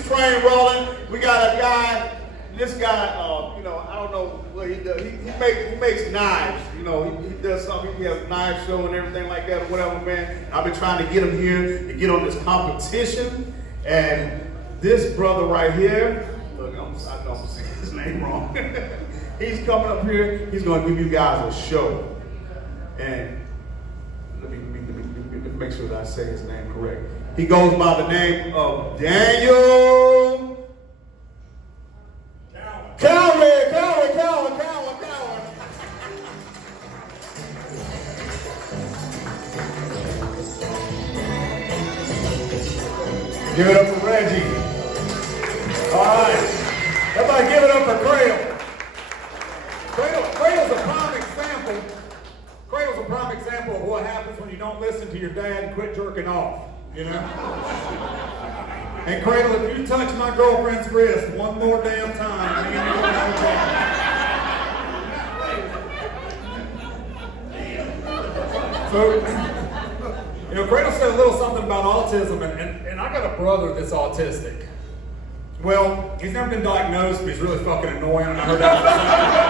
this train rolling. We got a guy. This guy, I don't know what he does. He makes knives. He does something. He has a knife show and everything like that, or whatever, man. I've been trying to get him here to get on this competition. And this brother right here, look, I know I'm saying his name wrong. He's coming up here. He's going to give you guys a show. And let me make sure that I say his name correct. He goes by the name of Daniel. Calvin. Give it up for Reggie. All right. Everybody give it up for Cradle. Cradle's a prime example. Cradle's a prime example of what happens when you don't listen to your dad and quit jerking off, And Cradle, if you touch my girlfriend's wrist one more damn time, me and you will have a So, Cradle said a little something about autism, and I got a brother that's autistic. Well, he's never been diagnosed, but he's really fucking annoying, and I heard that.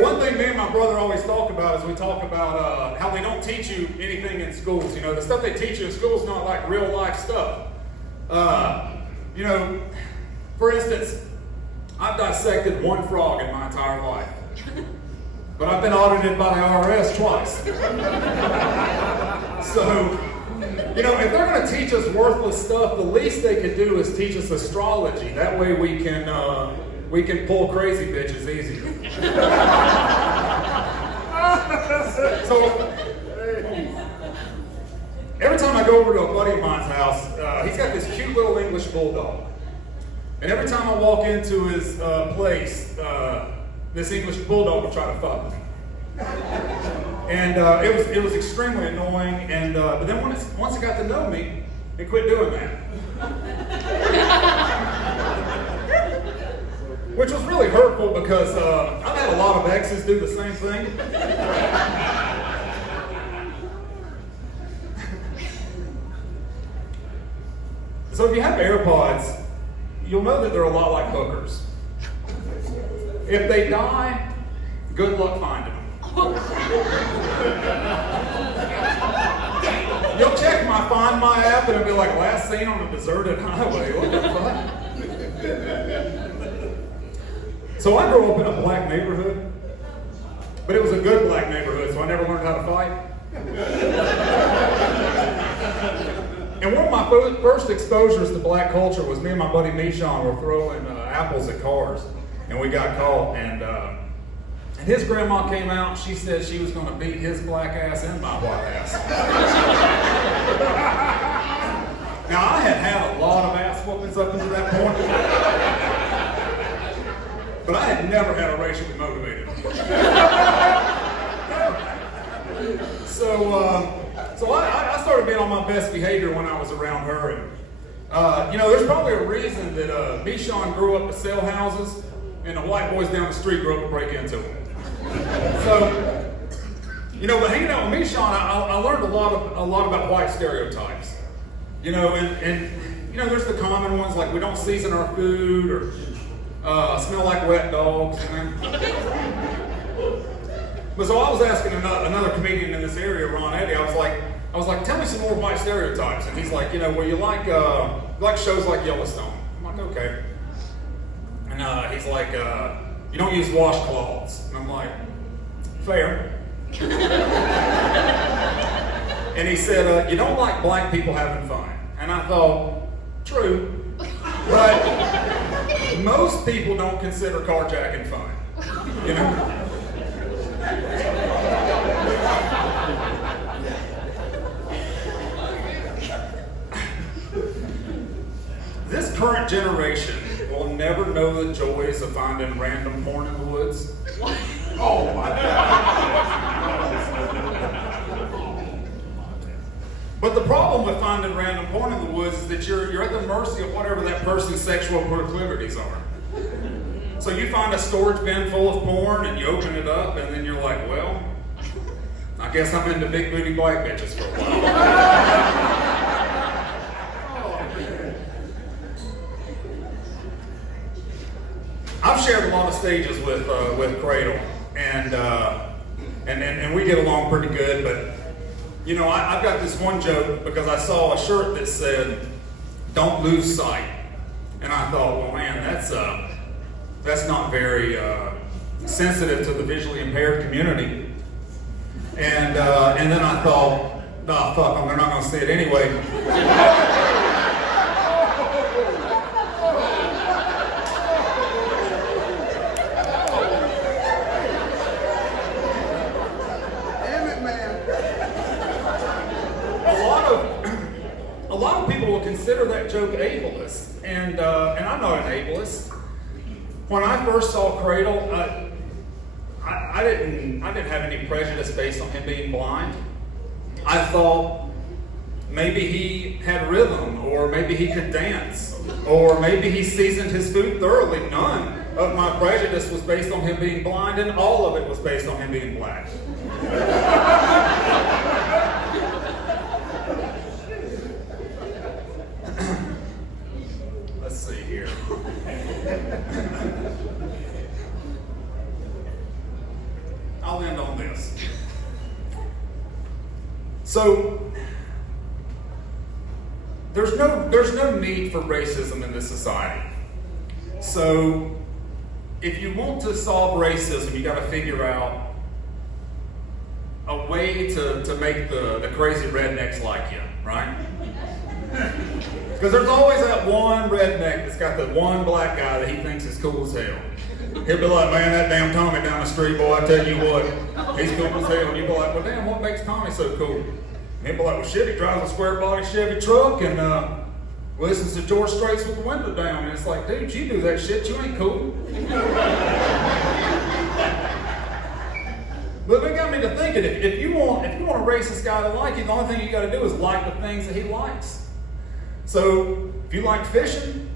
One thing me and my brother always talk about is we talk about how they don't teach you anything in schools. The stuff they teach you in school is not like real life stuff. For instance, I've dissected one frog in my entire life. But I've been audited by the IRS twice. So, if they're going to teach us worthless stuff, the least they could do is teach us astrology. That way we can pull crazy bitches easier. So, every time I go over to a buddy of mine's house, he's got this cute little English bulldog. And every time I walk into his place, this English bulldog will try to fuck me. And it was extremely annoying, and but then once it got to know me, it quit doing that. Which was really hurtful because I've had a lot of exes do the same thing. So if you have AirPods, you'll know that they're a lot like hookers. If they die, good luck finding them. You'll check my Find My app and it'll be like last seen on a deserted highway. What the fuck? So I grew up in a black neighborhood, but it was a good black neighborhood, so I never learned how to fight. And one of my first exposures to black culture was me and my buddy Michon were throwing apples at cars. And we got caught, and his grandma came out, and she said she was going to beat his black ass and my white ass. Now, I had a lot of ass whoopings up until that point, but I had never had a racially motivated one. So I started being on my best behavior when I was around her, and there's probably a reason that Michon grew up to sell houses, and the white boys down the street grew up to break into them. So, but hanging out with Michon, I learned a lot about white stereotypes. And there's the common ones like we don't season our food or smell like wet dogs. But so I was asking another comedian in this area, Ron Eddy. I was like, tell me some more white stereotypes. And he's like, well, you like shows like Yellowstone. I'm like, okay. And he's like, you don't use washcloths. And I'm like, fair. And he said, you don't like black people having fun. And I thought, true. But most people don't consider carjacking fun. This current generation will never know the joys of finding random porn in the woods. Oh my God. But the problem with finding random porn in the woods is that you're at the mercy of whatever that person's sexual proclivities are. So you find a storage bin full of porn and you open it up and then you're like, well, I guess I'm into big booty black bitches for a while. I've shared a lot of stages with Cradle, and we get along pretty good. But you know, I've got this one joke because I saw a shirt that said, "Don't lose sight," and I thought, well, man, that's not very sensitive to the visually impaired community. And then I thought, oh, fuck them, they're not going to see it anyway. Damn it, man. A lot of people will consider that joke ableist, and I'm not an ableist. When I first saw Cradle, I didn't have any prejudice based on him being blind. I thought maybe he had rhythm, or maybe he could dance, or maybe he seasoned his food thoroughly. None of my prejudice was based on him being blind, and all of it was based on him being black. Let's see here. I'll end on this. So there's no need for racism in this society. So if you want to solve racism, you got to figure out a way to make the crazy rednecks like you, right? Because there's always that one redneck that's got the one black guy that he thinks is cool as hell. He'll be like, man, that damn Tommy down the street, boy, I tell you what, he's cool as hell. And you'll be like, well, damn, what makes Tommy so cool? And he'll be like, well, shit, he drives a square body Chevy truck and listens to George Straits with the window down. And it's like, dude, you do that shit, you ain't cool. But it got me to thinking, if you want a racist guy to like you, the only thing you got to do is like the things that he likes. So if you like fishing,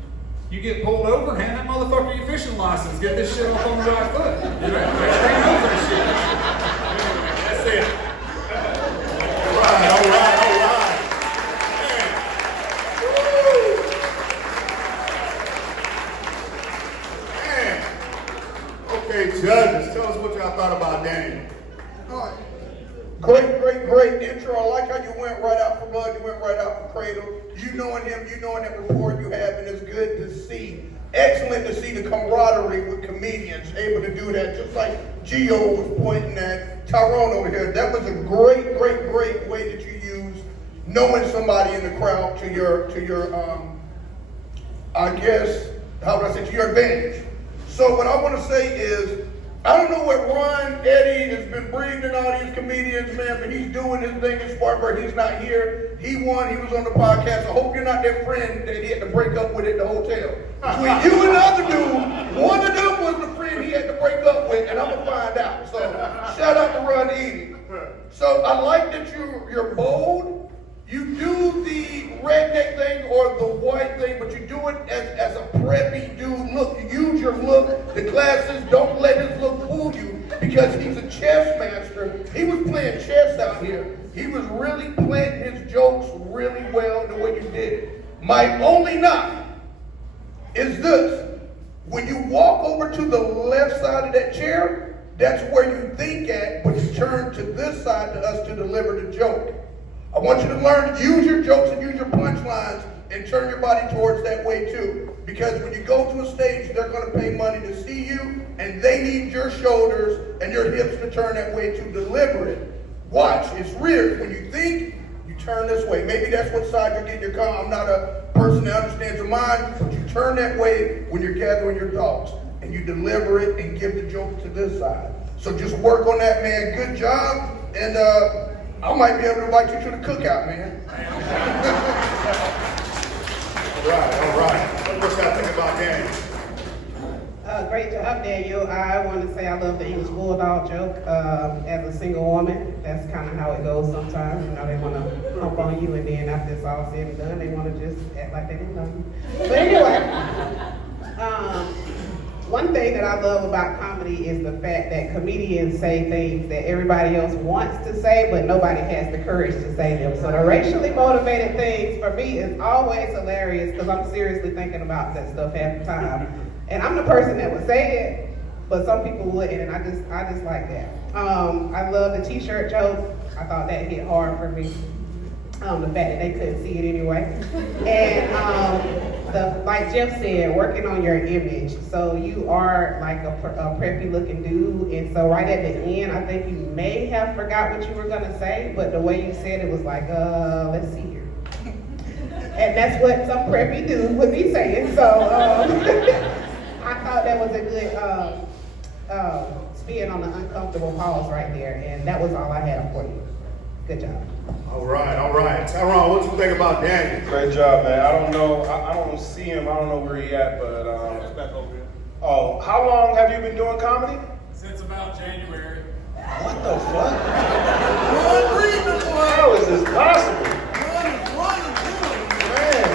you get pulled over, hand that motherfucker your fishing license, get this shit off on the right foot. You know, make sure he knows that shit. That's it. All right. Man. Okay, judges, tell us what y'all thought about Daniel. All right. Great intro. I like how you went right out for blood, you went right out for Cradle. You knowing him, you knowing that rapport you have, and it's good to see. Excellent to see the camaraderie with comedians able to do that, just like Gio was pointing at Tyrone over here. That was a great way that you used knowing somebody in the crowd to your I guess, how would I say, to your advantage. So what I want to say is, I don't know what Ron Eddie has been breathing all these comedians, man, but he's doing his thing in Spartanburg. He's not here. He won. He was on the podcast. I hope you're not that friend that he had to break up with at the hotel. Between you and the other dude, one of them was the friend he had to break up with, and I'm going to find out. So shout out to Ron Eddie. So I like that you're bold. You do the redneck thing or the white thing, but you do it as a preppy dude. Look, you use your look, the glasses, don't let his look fool you, because he's a chess master. He was playing chess out here. He was really playing his jokes really well the way you did it. My only knock is this. When you walk over to the left side of that chair, that's where you think at, but you turn to this side to us to deliver the joke. I want you to learn to use your jokes and use your punchlines and turn your body towards that way too. Because when you go to a stage, they're going to pay money to see you, and they need your shoulders and your hips to turn that way to deliver it. Watch, it's weird. When you think, you turn this way. Maybe that's what side you're getting your car. I'm not a person that understands your mind, but you turn that way when you're gathering your thoughts, and you deliver it and give the joke to this side. So just work on that, man. Good job, and I might be able to invite you to the cookout, man. All right. What's that thing about Daniel? Great job, Daniel. I want to say I love the English Bulldog joke. As a single woman, that's kind of how it goes sometimes. You know, they want to hump on you, and then after it's all said and done, they want to just act like they didn't know you. But anyway, one thing that I love about comedy is the fact that comedians say things that everybody else wants to say, but nobody has the courage to say them. So the racially motivated things, for me, is always hilarious, because I'm seriously thinking about that stuff half the time. And I'm the person that would say it, but some people wouldn't, and I just like that. I love the t-shirt joke. I thought that hit hard for me. The fact that they couldn't see it anyway. And like Jeff said, working on your image. So you are like a preppy looking dude, and so right at the end, I think you may have forgot what you were gonna say, but the way you said it was like, let's see here. And that's what some preppy dudes would be saying. So I thought that was a good spin on the uncomfortable pause right there, and that was all I had for you. Good job. All right. Tyrone, what you think about Daniel? Great job, man. I don't know. I don't see him. I don't know where he at, but That's back over here. oh, how long have you been doing comedy? Since about January. What the fuck? How is this possible? Man.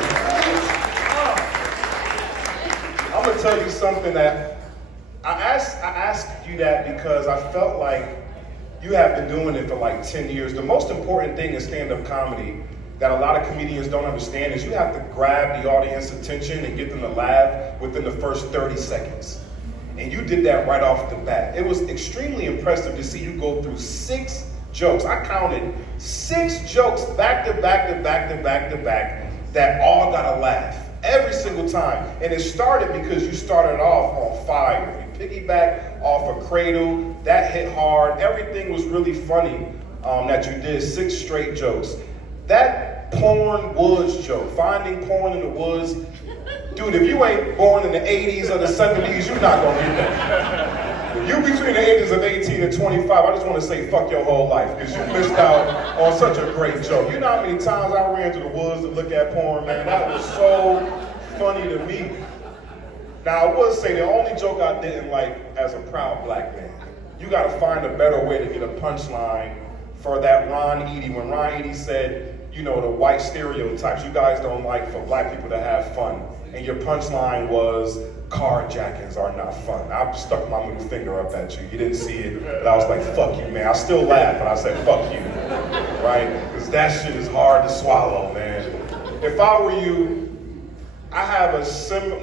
I'm gonna tell you something that I asked you that because I felt like you have been doing it for like 10 years. The most important thing in stand-up comedy that a lot of comedians don't understand is you have to grab the audience attention and get them to laugh within the first 30 seconds. And you did that right off the bat. It was extremely impressive to see you go through 6 jokes. I counted 6 jokes back to back to back to back to back that all got a laugh every single time. And it started because you started off on fire. Piggyback off a cradle, that hit hard. Everything was really funny that you did. 6 straight jokes. That porn woods joke, finding porn in the woods. Dude, if you ain't born in the 80s or the 70s, you're not gonna get that. If you between the ages of 18 and 25, I just wanna say fuck your whole life, because you missed out on such a great joke. You know how many times I ran to the woods to look at porn, man? That was so funny to me. Now, I would say the only joke I didn't like as a proud black man, you gotta find a better way to get a punchline for that Ron Eady. When Ron Eady said, you know, the white stereotypes, you guys don't like for black people to have fun. And your punchline was, carjackings are not fun. I stuck my middle finger up at you. You didn't see it, but I was like, fuck you, man. I still laugh, but I said, fuck you, right? Because that shit is hard to swallow, man. If I were you, I have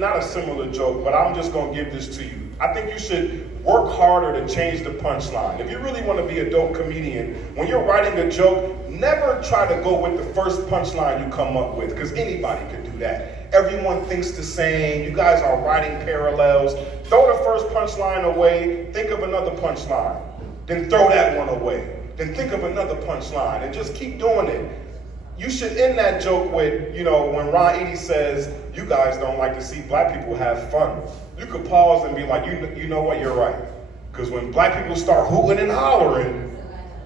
not a similar joke, but I'm just gonna give this to you. I think you should work harder to change the punchline. If you really wanna be a dope comedian, when you're writing a joke, never try to go with the first punchline you come up with, because anybody can do that. Everyone thinks the same, you guys are writing parallels. Throw the first punchline away, think of another punchline. Then throw that one away. Then think of another punchline, and just keep doing it. You should end that joke with, you know, when Ron Eady says, you guys don't like to see black people have fun. You could pause and be like, you know what, you're right. Because when black people start hooting and hollering,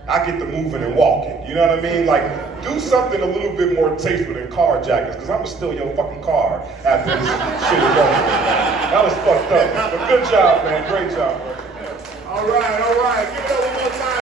I get to moving and walking. You know what I mean? Like, do something a little bit more tasteful than carjackers, because I'm going to steal your fucking car after this shit is over. That was fucked up. But good job, man. Great job, bro. All right. Give it up one more time.